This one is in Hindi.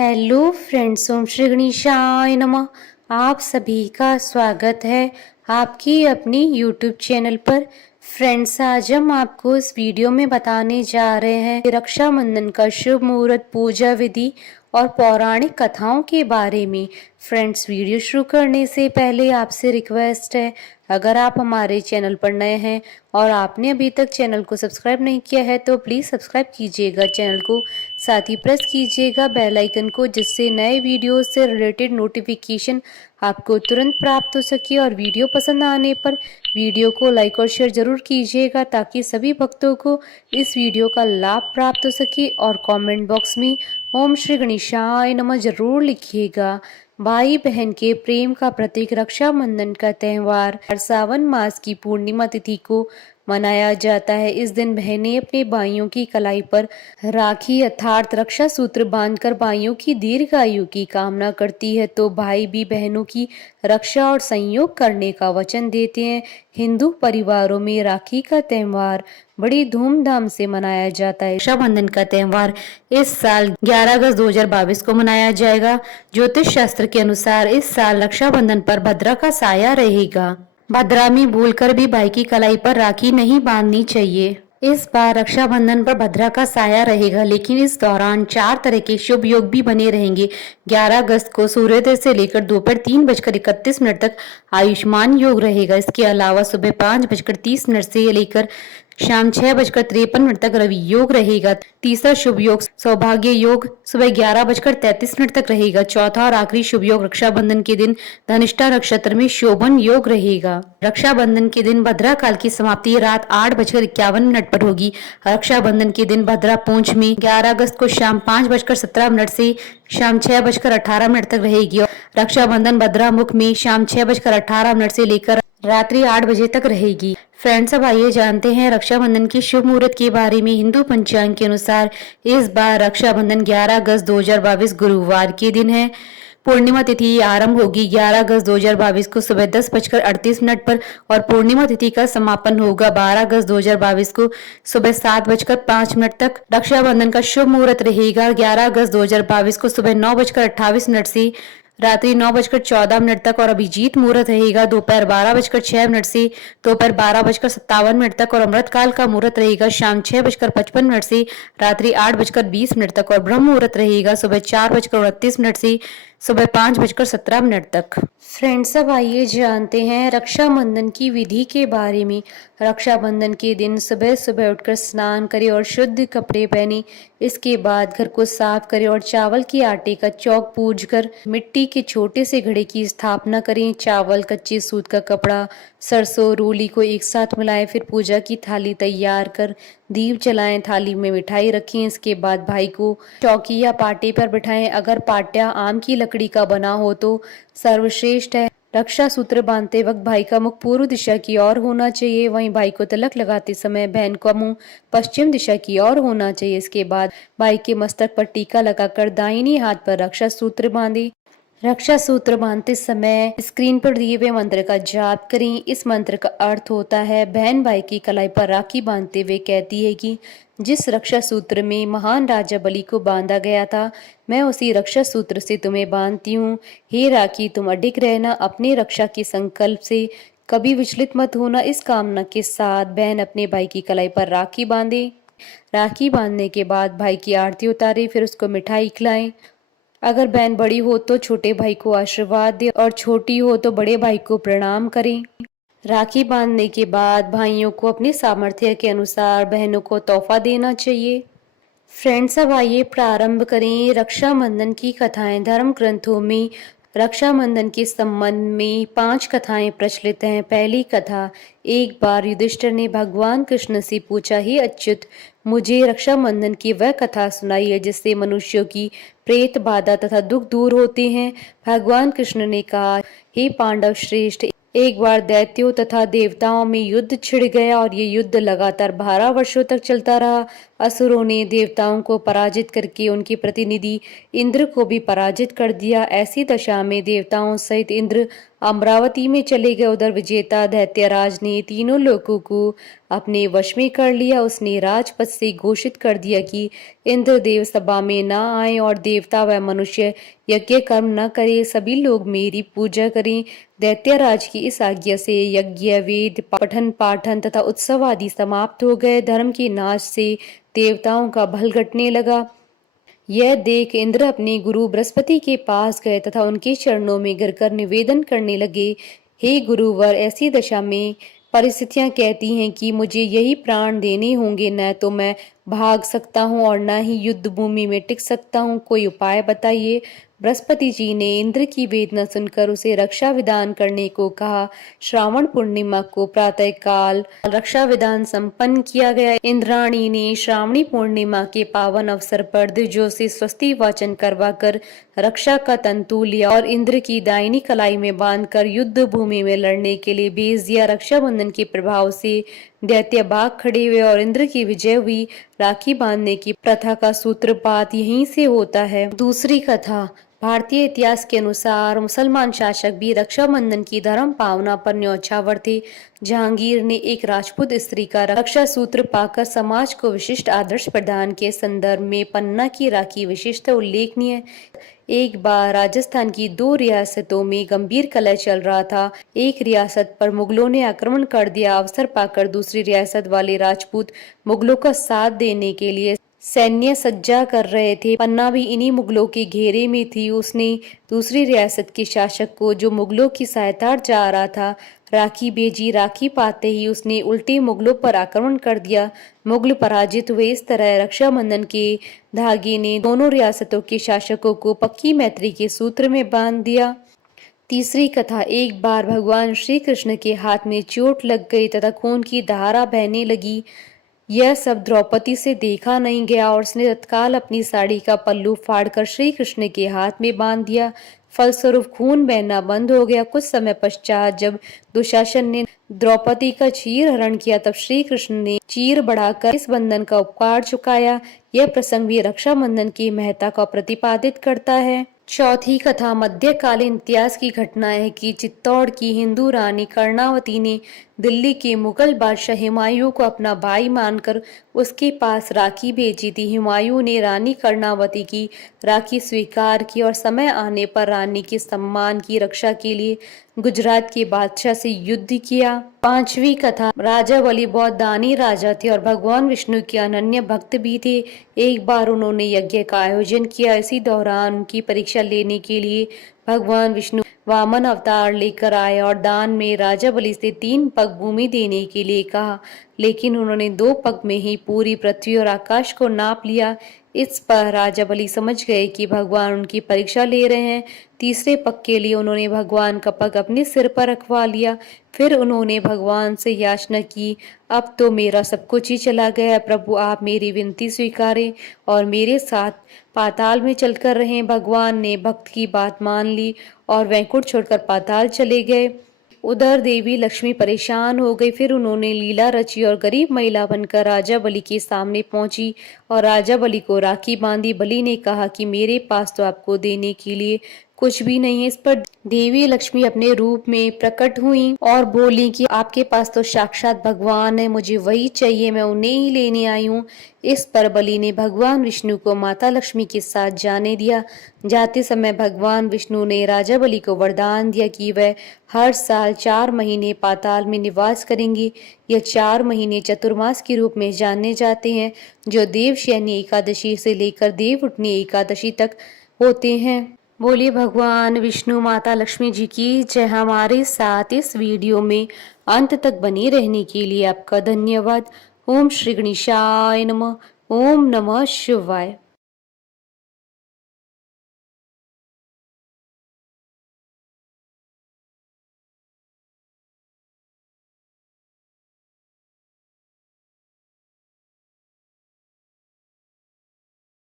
हेलो फ्रेंड्स, ओम श्री गणेशाय नमः। आप सभी का स्वागत है आपकी अपनी यूट्यूब चैनल पर। फ्रेंड्स, आज हम आपको इस वीडियो में बताने जा रहे हैं रक्षाबंधन का शुभ मुहूर्त, पूजा विधि और पौराणिक कथाओं के बारे में। फ्रेंड्स, वीडियो शुरू करने से पहले आपसे रिक्वेस्ट है, अगर आप हमारे चैनल पर नए हैं और आपने अभी तक चैनल को सब्सक्राइब नहीं किया है तो प्लीज़ सब्सक्राइब कीजिएगा चैनल को, साथ ही प्रेस कीजिएगा बेल आइकन को, जिससे नए वीडियो से रिलेटेड नोटिफिकेशन आपको तुरंत प्राप्त हो सके। और वीडियो पसंद आने पर वीडियो को लाइक और शेयर जरूर कीजिएगा ताकि सभी भक्तों को इस वीडियो का लाभ प्राप्त हो सके। और कमेंट बॉक्स में ओम श्री गणेशाय नमः जरूर लिखिएगा। भाई बहन के प्रेम का प्रतीक रक्षाबंधन का त्यौहार सावन मास की पूर्णिमा तिथि को मनाया जाता है। इस दिन बहनें अपने भाइयों की कलाई पर राखी अर्थात रक्षा सूत्र बांधकर भाइयों की दीर्घ आयु की कामना करती है, तो भाई भी बहनों की रक्षा और संयोग करने का वचन देते हैं। हिंदू परिवारों में राखी का त्यौहार बड़ी धूमधाम से मनाया जाता है। रक्षाबंधन का त्यौहार इस साल 11 अगस्त 2022 को मनाया जाएगा। ज्योतिष शास्त्र के अनुसार इस साल रक्षाबंधन पर भद्रा का साया रहेगा। भद्रा में भूलकर भी भाई की कलाई पर राखी नहीं बांधनी चाहिए। इस बार रक्षाबंधन पर भद्रा का साया रहेगा, लेकिन इस दौरान 4 तरह के शुभ योग भी बने रहेंगे। 11 अगस्त को सूर्योदय से लेकर दोपहर 3:31 तक आयुष्मान योग रहेगा। इसके अलावा सुबह 5:30 से लेकर शाम 6:53 तक रवि योग रहेगा। तीसरा शुभ योग सौभाग्य योग सुबह 11:33 तक रहेगा। चौथा और आखिरी शुभ योग रक्षाबंधन के दिन धनिष्ठा नक्षत्र में शोभन योग रहेगा। रक्षाबंधन के दिन भद्रा काल की समाप्ति रात 8:51 पर होगी। रक्षाबंधन के दिन भद्रा पूंछ में 11 अगस्त को शाम 5:17 से शाम 6:18 तक रहेगी। रक्षाबंधन भद्रा मुख में शाम 6:18 से लेकर रात्रि 8 बजे तक रहेगी। फ्रेंड्स, अब आइए जानते हैं रक्षाबंधन की शुभ मुहूर्त के बारे में। हिंदू पंचांग के अनुसार इस बार रक्षाबंधन 11 अगस्त 2022 गुरुवार के दिन है। पूर्णिमा तिथि आरंभ होगी 11 अगस्त 2022 को सुबह 10:38 पर और पूर्णिमा तिथि का समापन होगा 12 अगस्त 2022 को सुबह 7:05 तक। रक्षाबंधन का शुभ मुहूर्त रहेगा 11 अगस्त 2022 को सुबह 9:28 से रात्रि 9:14 तक। और अभिजीत मुहूर्त रहेगा दोपहर 12:06 से दोपहर 12:57 तक। और अमृतकाल का मुहूर्त रहेगा शाम 6:55 से रात्रि 8:20 तक। और ब्रह्म मुहूर्त रहेगा सुबह 4:29 से सुबह 5:17 तक। फ्रेंड्स, अब आइए जानते हैं रक्षाबंधन की विधि के बारे में। रक्षाबंधन के दिन सुबह सुबह उठकर स्नान करें और शुद्ध कपड़े पहने। इसके बाद घर को साफ करें और चावल के आटे का चौक पूज कर मिट्टी के छोटे से घड़े की स्थापना करें। चावल, कच्चे सूत का कपड़ा, सरसों, रूली को एक साथ मिलाएं। फिर पूजा की थाली तैयार कर दीप जलाएं। थाली में मिठाई रखें। इसके बाद भाई को चौकी या पाटे पर बिठाएं। अगर पाटा आम की लकड़ी का बना हो तो सर्वश्रेष्ठ है। रक्षा सूत्र बांधते वक्त भाई का मुख पूर्व दिशा की ओर होना चाहिए। वहीं भाई को तिलक लगाते समय बहन का मुंह पश्चिम दिशा की ओर होना चाहिए। इसके बाद भाई के मस्तक पर टीका लगाकर दाहिनी हाथ पर रक्षा सूत्र बांधे। रक्षा सूत्र बांधते समय स्क्रीन पर दिए हुए मंत्र का जाप करें। इस मंत्र का अर्थ होता है, बहन भाई की कलाई पर राखी बांधते हुए कहती है कि जिस रक्षा सूत्र में महान राजा बलि को बांधा गया था, मैं उसी रक्षा सूत्र से तुम्हें बांधती हूँ। हे राखी, तुम अडिग रहना, अपने रक्षा के संकल्प से कभी विचलित मत होना। इस कामना के साथ बहन अपने भाई की कलाई पर राखी बांधे। राखी बांधने के बाद भाई की आरती उतारे, फिर उसको मिठाई खिलाएं। अगर बहन बड़ी हो तो छोटे भाई को आशीर्वाद दे और छोटी हो तो बड़े भाई को प्रणाम करें। राखी बांधने के बाद भाइयों को अपने सामर्थ्य के अनुसार बहनों को तोहफा देना चाहिए। फ्रेंड्स, अब आइए प्रारंभ करें रक्षाबंधन की कथाएं। धर्म ग्रंथों में रक्षाबंधन के संबंध में 5 कथाएं प्रचलित हैं। पहली कथा, एक बार युधिष्ठिर ने भगवान कृष्ण से पूछा, हे अच्युत, मुझे रक्षाबंधन की वह कथा सुनाई है जिससे मनुष्यों की प्रेत बाधा तथा दुख दूर होते हैं। भगवान कृष्ण ने कहा, हे पांडव श्रेष्ठ, एक बार दैत्यों तथा देवताओं में युद्ध छिड़ गया और ये युद्ध लगातार 12 वर्षों तक चलता रहा। असुरों ने देवताओं को पराजित करके उनके प्रतिनिधि इंद्र को भी पराजित कर दिया। ऐसी दशा में देवताओं सहित इंद्र अमरावती में चले गए। उधर विजेता दैत्यराज ने तीनों लोगों को अपने वश में कर लिया। उसने राजपथ से घोषित कर दिया कि इंद्रदेव सभा में न आए और देवता व मनुष्य यज्ञ कर्म न करे, सभी लोग मेरी पूजा करें। दैत्यराज की इस आज्ञा से यज्ञ, वेद, पठन पाठन तथा उत्सव आदि समाप्त हो गए। धर्म के नाश से देवताओं का भल घटने लगा। यह देख इंद्र अपने गुरु बृहस्पति के पास गए तथा उनके चरणों में गिरकर निवेदन करने लगे, हे गुरुवर, ऐसी दशा में परिस्थितियां कहती हैं कि मुझे यही प्राण देने होंगे, न तो मैं भाग सकता हूँ और न ही युद्ध भूमि में टिक सकता हूँ, कोई उपाय बताइए। बृहस्पति जी ने इंद्र की वेदना सुनकर उसे रक्षा विधान करने को कहा। श्रावण पूर्णिमा को प्रातः काल रक्षा विधान संपन्न किया गया। इंद्राणी ने श्रावणी पूर्णिमा के पावन अवसर पर द्विजों से स्वस्ति वाचन करवाकर रक्षा का तंतु लिया और इंद्र की दाहिनी कलाई में बांधकर युद्ध भूमि में लड़ने के लिए भेज दिया। रक्षाबंधन के प्रभाव से दैत्य भाग खड़े हुए और इंद्र की विजय हुई। राखी बांधने की प्रथा का सूत्रपात यहीं से होता है। दूसरी कथा, भारतीय इतिहास के अनुसार मुसलमान शासक भी रक्षाबंधन की धर्म भावना पर न्यौछावर थे। जहांगीर ने एक राजपूत स्त्री का रक्षा सूत्र पाकर समाज को विशिष्ट आदर्श प्रदान के संदर्भ में पन्ना की राखी विशिष्ट उल्लेखनीय। एक बार राजस्थान की दो रियासतों में गंभीर कलह चल रहा था। एक रियासत पर मुगलों ने आक्रमण कर दिया। अवसर पाकर दूसरी रियासत वाले राजपूत मुगलों का साथ देने के लिए सैन्य सज्जा कर रहे थे। पन्ना भी इन्हीं मुगलों के घेरे में थी। उसने दूसरी रियासत के शासक को, जो मुगलों की सहायता चाह रहा था, राखी भेजी। राखी पाते ही उसने उल्टे मुगलों पर आक्रमण कर दिया। मुगल पराजित हुए। इस तरह रक्षाबंधन के धागे ने दोनों रियासतों के शासकों को पक्की मैत्री के सूत्र में बांध दिया। तीसरी कथा, एक बार भगवान श्री कृष्ण के हाथ में चोट लग गई तथा खून की धारा बहने लगी। यह सब द्रौपदी से देखा नहीं गया और उसने तत्काल अपनी साड़ी का पल्लू फाड़कर श्री कृष्ण के हाथ में बांध दिया। फलस्वरूप खून बहना बंद हो गया। कुछ समय पश्चात जब दुशासन ने द्रौपदी का चीर हरण किया, तब श्री कृष्ण ने चीर बढ़ाकर इस बंधन का उपकार चुकाया। यह प्रसंग भी रक्षाबंधन की महत्ता को प्रतिपादित करता है। चौथी कथा, मध्यकालीन इतिहास की घटना है कि चित्तौड़ की हिंदू रानी कर्णावती ने दिल्ली के मुगल बादशाह हुमायूं को अपना भाई मानकर उसके पास राखी भेजी थी। हुमायूं ने रानी कर्णावती की राखी स्वीकार की और समय आने पर रानी के सम्मान की रक्षा के लिए गुजरात के बादशाह से युद्ध किया। पांचवी कथा, राजा बलि बहुत दानी राजा थे और भगवान विष्णु के अनन्य भक्त भी थे। एक बार उन्होंने यज्ञ का आयोजन किया। इसी दौरान उनकी परीक्षा लेने के लिए भगवान विष्णु वामन अवतार लेकर आए और दान में राजा बलि से 3 पग भूमि देने के लिए कहा, लेकिन उन्होंने 2 पग में ही पूरी पृथ्वी और आकाश को नाप लिया। इस पर राजा बलि समझ गए कि भगवान उनकी परीक्षा ले रहे हैं। तीसरे पग के लिए उन्होंने भगवान का पग अपने सिर पर रखवा लिया। फिर उन्होंने भगवान से याचना की, अब तो मेरा सब कुछ ही चला गया है, प्रभु आप मेरी विनती स्वीकारें और मेरे साथ पाताल में चलकर रहें। भगवान ने भक्त की बात मान ली और वैकुंठ छोड़कर पाताल चले गए। उधर देवी लक्ष्मी परेशान हो गई। फिर उन्होंने लीला रची और गरीब महिला बनकर राजा बलि के सामने पहुंची और राजा बलि को राखी बांधी। बलि ने कहा कि मेरे पास तो आपको देने के लिए कुछ भी नहीं है। इस पर देवी लक्ष्मी अपने रूप में प्रकट हुई और बोली कि आपके पास तो साक्षात भगवान है, मुझे वही चाहिए, मैं उन्हें ही लेने आई हूँ। इस पर बलि ने भगवान विष्णु को माता लक्ष्मी के साथ जाने दिया। जाते समय भगवान विष्णु ने राजा बलि को वरदान दिया कि वह हर साल 4 महीने पाताल में निवास करेंगे। यह 4 महीने चतुर्मास के रूप में जाने जाते हैं, जो देवशयनी एकादशी से लेकर देव उठनी एकादशी तक होते हैं। बोलिए भगवान विष्णु माता लक्ष्मी जी की जय। हमारे साथ इस वीडियो में अंत तक बने रहने के लिए आपका धन्यवाद। ओम श्री गणेशाय नमः। ओम नमः शिवाय।